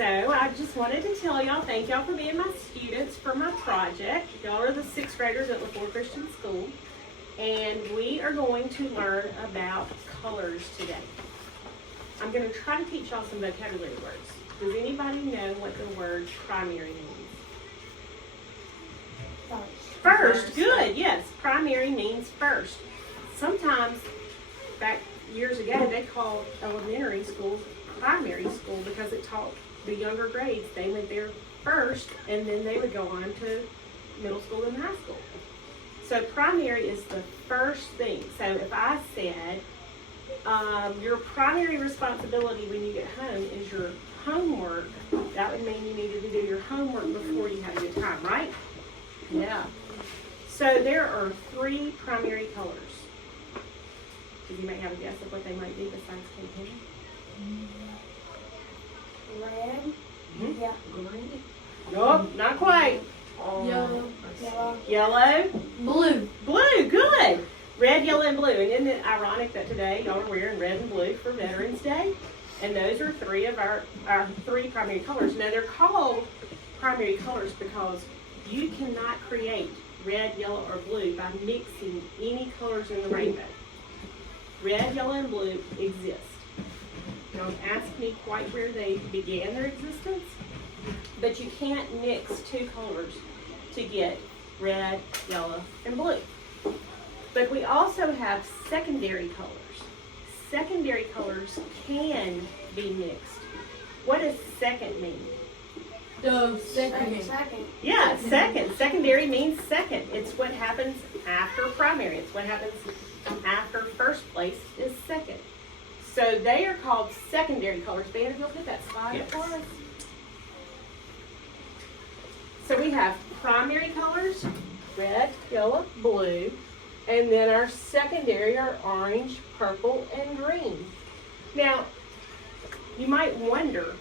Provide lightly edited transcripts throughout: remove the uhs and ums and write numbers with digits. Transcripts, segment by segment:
So I just wanted to tell y'all, thank y'all for being my students for my project. Y'all are the 6th graders at LaFleur Christian School. And we are going to learn about colors today. I'm going to try to teach y'all some vocabulary words. Does anybody know what the word primary means? First, good, yes. Primary means first. Sometimes, back years ago, they called elementary school primary school because it taught the younger grades. They went there first, and then they would go on to middle school and high school. So primary is the first thing. So if I said, your primary responsibility when you get home is your homework, that would mean you needed to do your homework before you have your time, right? Yeah. So there are 3 primary colors. You might have a guess of what they might be besides campaign. Red. Mm-hmm. Yeah. Green. Nope, not quite. Yellow. Yellow. Blue. Blue, good. Red, yellow, and blue. And isn't it ironic that today y'all are wearing red and blue for Veterans Day? And those are 3 of our 3 primary colors. Now they're called primary colors because you cannot create red, yellow, or blue by mixing any colors in the rainbow. Red, yellow, and blue exist. Don't ask me quite where they began their existence, but you can't mix 2 colors to get red, yellow, and blue. But we also have secondary colors. Secondary colors can be mixed. What does second mean? Second. Yeah, second. Secondary means second. It's what happens after primary. It's what happens after first place is second. So they are called secondary colors. Ben, if you'll put that slide up for us. So we have primary colors, red, yellow, blue, and then our secondary are orange, purple, and green. Now, you might wonder,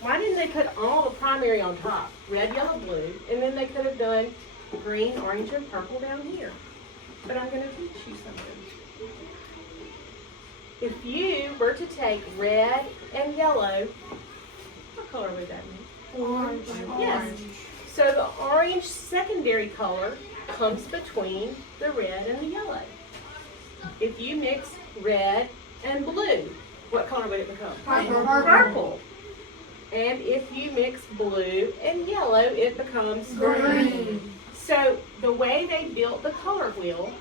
why didn't they put all the primary on top, red, yellow, blue, and then they could have done green, orange, and purple down here. But I'm going to teach you something. If you were to take red and yellow, what color would that mean? Orange. Yes. So the orange secondary color comes between the red and the yellow. If you mix red and blue, what color would it become? Purple. And if you mix blue and yellow, it becomes green. So the way they built the color wheel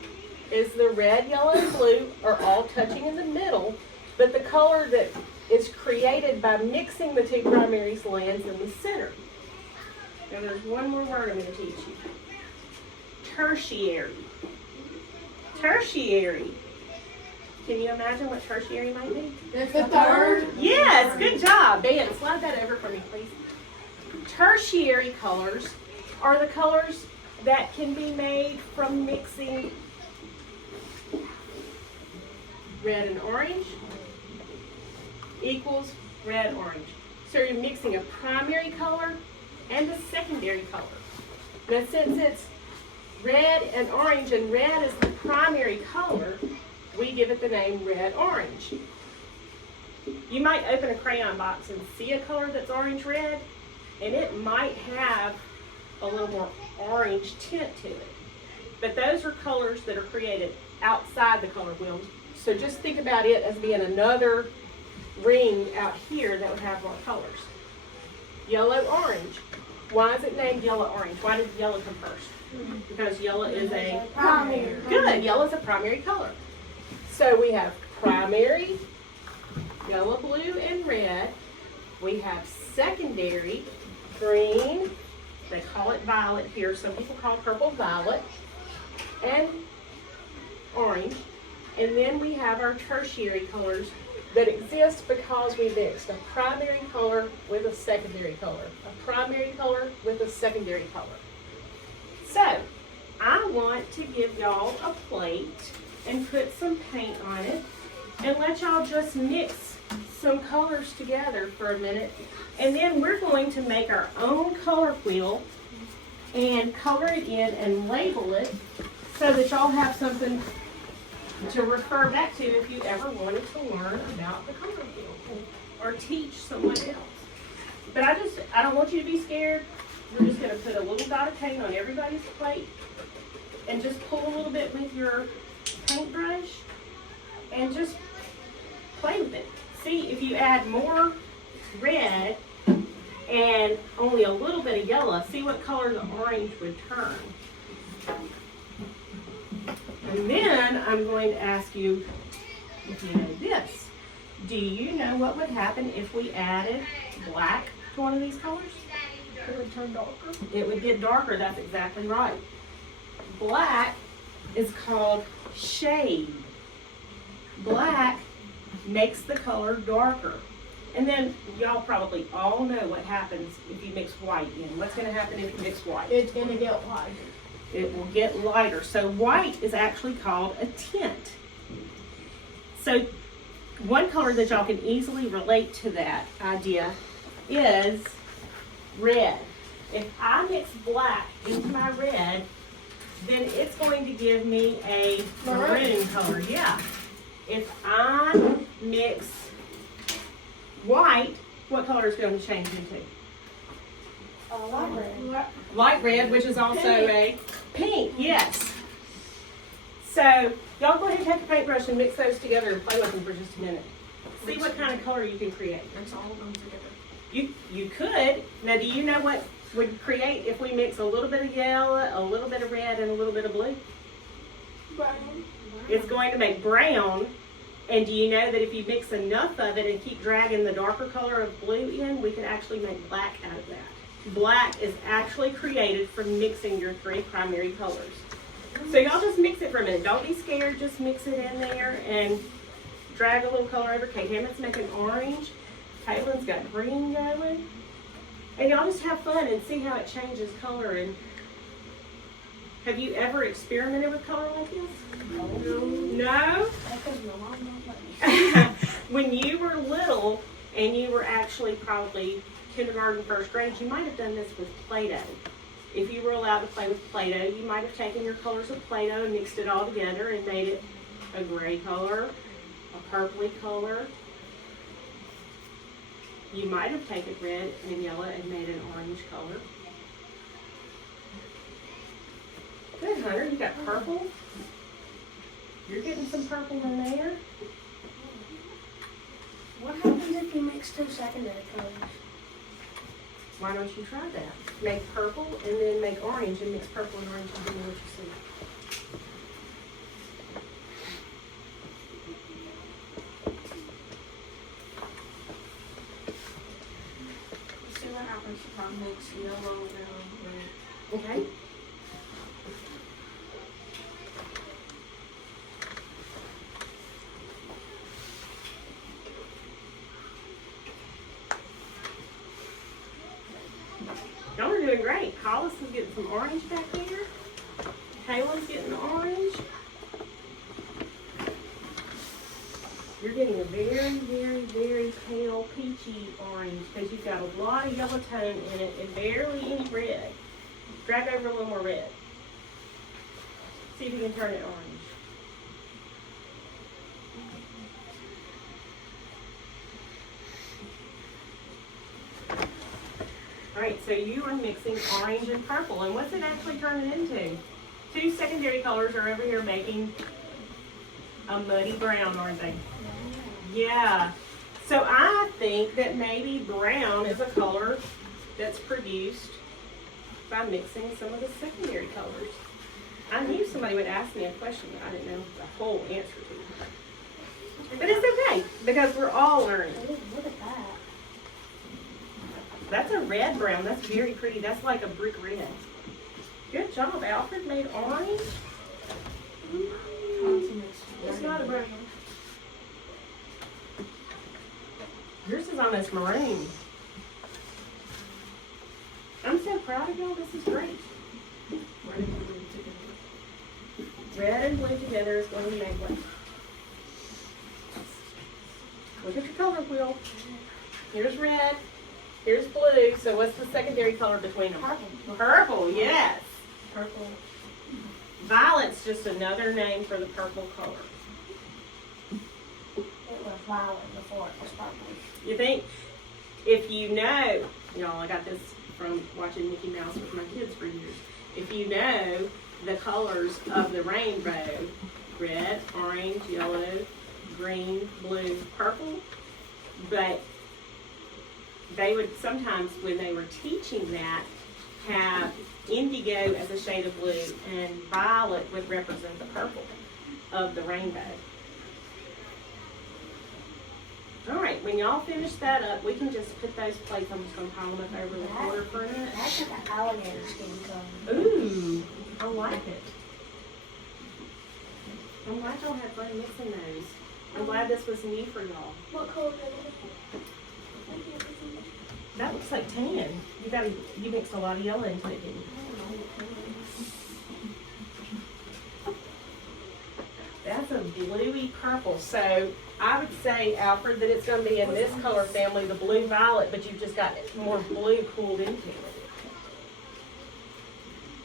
is the red, yellow, and blue are all touching in the middle, but the color that is created by mixing the 2 primaries lands in the center. Now there's one more word I'm going to teach you. Tertiary. Tertiary. Can you imagine what tertiary might be? It's the third. Yes, good job. Ben, slide that over for me, please. Tertiary colors are the colors that can be made from mixing red and orange equals red, orange. So you're mixing a primary color and a secondary color. Now since it's red and orange, and red is the primary color, we give it the name red-orange. You might open a crayon box and see a color that's orange-red, and it might have a little more orange tint to it. But those are colors that are created outside the color wheel. So just think about it as being another ring out here that would have more colors. Yellow-orange. Why is it named yellow-orange? Why did yellow come first? Because yellow is a primary. Good. Yellow is a primary color. So we have primary, yellow, blue, and red. We have secondary, green. They call it violet here. Some people call purple violet. And orange. And then we have our tertiary colors that exist because we mixed a primary color with a secondary color. A primary color with a secondary color. So, I want to give y'all a plate and put some paint on it and let y'all just mix some colors together for a minute. And then we're going to make our own color wheel and color it in and label it so that y'all have something to refer back to if you ever wanted to learn about the color wheel or teach someone else. But I don't want you to be scared. We're just gonna put a little dot of paint on everybody's plate and just pull a little bit with your paintbrush and just play with it. See if you add more red and only a little bit of yellow, see what color the orange would turn. And then I'm going to ask you if you know this. Do you know what would happen if we added black to one of these colors? It would turn darker. It would get darker, that's exactly right. Black is called shade. Black makes the color darker. And then y'all probably all know what happens if you mix white in. What's going to happen if you mix white? It's gonna get lighter. It will get lighter. So white is actually called a tint. So one color that y'all can easily relate to that idea is red. If I mix black into my red, then it's going to give me a maroon color. Yeah. If I mix white, what color is it going to change into? Light red. Light red, which is also a pink, yes. So y'all go ahead and take a paintbrush and mix those together and play with them for just a minute. See what kind of color you can create. Mix all of them together. You could. Now, do you know what would create if we mix a little bit of yellow, a little bit of red, and a little bit of blue? Brown. It's going to make brown. And do you know that if you mix enough of it and keep dragging the darker color of blue in, we can actually make black out of that. Black is actually created from mixing your three primary colors. So y'all just mix it for a minute. Don't be scared. Just mix it in there and drag a little color over. Kate Hammon's making orange. Caitlin's got green going. And y'all just have fun and see how it changes color. And have you ever experimented with color like this? No? Because my mom don't let me. When you were little and you were actually probably kindergarten, first grade, you might have done this with Play-Doh. If you were allowed to play with Play-Doh, you might have taken your colors of Play-Doh and mixed it all together and made it a gray color, a purpley color. You might have taken red and yellow and made an orange color. Good, Hunter. You got purple. You're getting some purple in there. What happens if you mix two secondary colors? Why don't you try that? Make purple and then make orange and mix purple and orange and give me what you see. Let's see what happens if I mix yellow and red. Okay? Y'all are doing great. Hollis is getting some orange back here. Kayla's getting orange. You're getting a very, very, very pale peachy orange because you've got a lot of yellow tone in it and barely any red. Drag over a little more red. See if you can turn it orange. All right, so you are mixing orange and purple, and what's it actually turning into? Two secondary colors are over here making a muddy brown, aren't they? Yeah. So I think that maybe brown is a color that's produced by mixing some of the secondary colors. I knew somebody would ask me a question that I didn't know the whole answer to. But it's okay, because we're all learning. Ooh, look at that. That's a red brown. That's very pretty. That's like a brick red. Good job. Alfred made orange. It's not a brown. Yours is almost maroon. I'm so proud of y'all. This is great. Red and blue together is going to make what? Look at your color wheel. Here's red. Here's blue. So what's the secondary color between them? Purple. Purple, yes. Purple. Violet's just another name for the purple color. It was violet before it was purple. You think if you know Y'all, I got this from watching Mickey Mouse with my kids for years. If you know the colors of the rainbow, red, orange, yellow, green, blue, purple, but they would sometimes, when they were teaching that, have indigo as a shade of blue and violet would represent the purple of the rainbow. All right, when y'all finish that up, we can just put those plates. I'm just going to pile them up over the corner for a minute. That's like an alligator skin color. Ooh, I like it. I'm glad y'all had fun mixing those. I'm glad this was new for y'all. What color did it? That looks like tan. You mixed a lot of yellow into it, didn't you? That's a bluey purple. So I would say, Alfred, that it's going to be in this color family, the blue violet, but you've just got more blue pulled into it.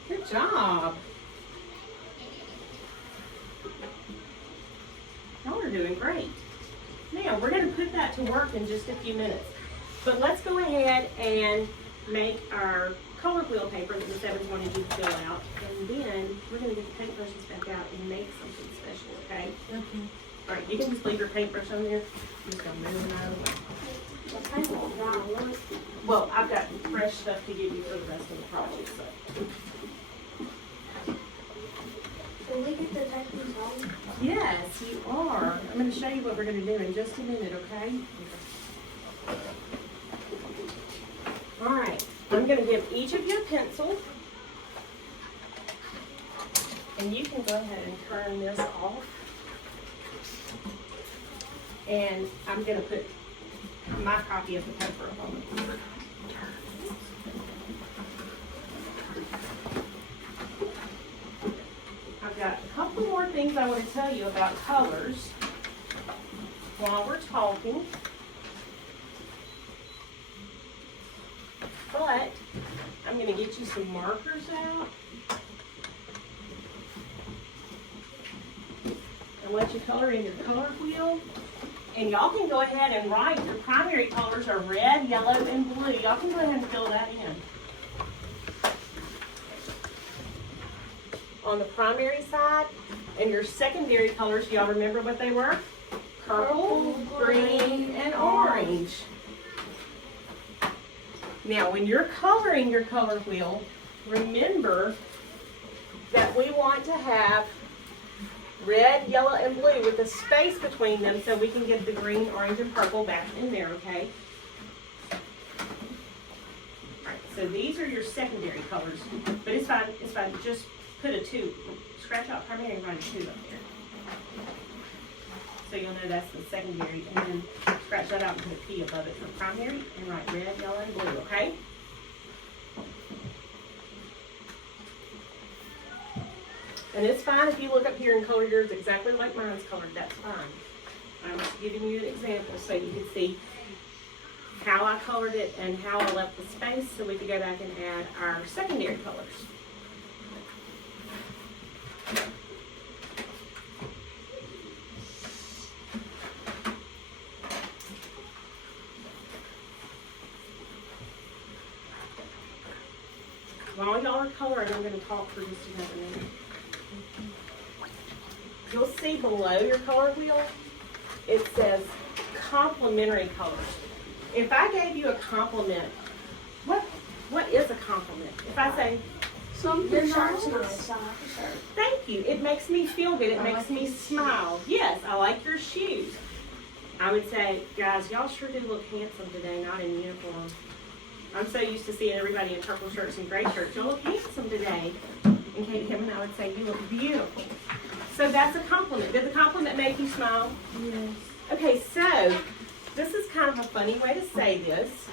Good job. Y'all are doing great. Now, we're going to put that to work in just a few minutes. But let's go ahead and make our color wheel paper that Miss Evans wanted you to fill out. And then we're going to get the paintbrushes back out and make something special, okay? Okay. All right, you can just leave your paintbrush on there. I'm just going to move them out of the way. Well, I've got fresh stuff to give you for the rest of the project, so. Can we get the techniques on? Yes, you are. I'm going to show you what we're going to do in just a minute, okay? All right, I'm going to give each of you a pencil. And you can go ahead and turn this off. And I'm going to put my copy of the paper up on the board. I've got a couple more things I want to tell you about colors while we're talking. But I'm going to get you some markers out and let you color in your color wheel. And y'all can go ahead and write. Your primary colors are red, yellow, and blue. Y'all can go ahead and fill that in. On the primary side, and your secondary colors, y'all remember what they were? Purple, green, and orange. Now, when you're coloring your color wheel, remember that we want to have red, yellow, and blue with a space between them so we can get the green, orange, and purple back in there, okay? Alright, so these are your secondary colors, but it's fine, just put a 2, scratch out primary and write a 2 up there. So you'll know that's the secondary, and then scratch that out and put a P above it for primary, and write red, yellow, and blue, okay? And it's fine if you look up here and color yours exactly like mine's colored, that's fine. I'm just giving you an example so you can see how I colored it and how I left the space so we could go back and add our secondary colors. While y'all are coloring, I'm going to talk for just another minute. You'll see below your color wheel, it says complementary colors. If I gave you a compliment, what is a compliment? If I say, Your shirt's nice. I like your shirt. thank you, it makes me feel good, it makes me smile. Yes, I like your shoes. I would say, guys, y'all sure do look handsome today, not in uniform. I'm so used to seeing everybody in purple shirts and gray shirts. Y'all look handsome today. And Katie Kim and I would say, you look beautiful. So that's a compliment. Did the compliment make you smile? Yes. Okay, so this is kind of a funny way to say this.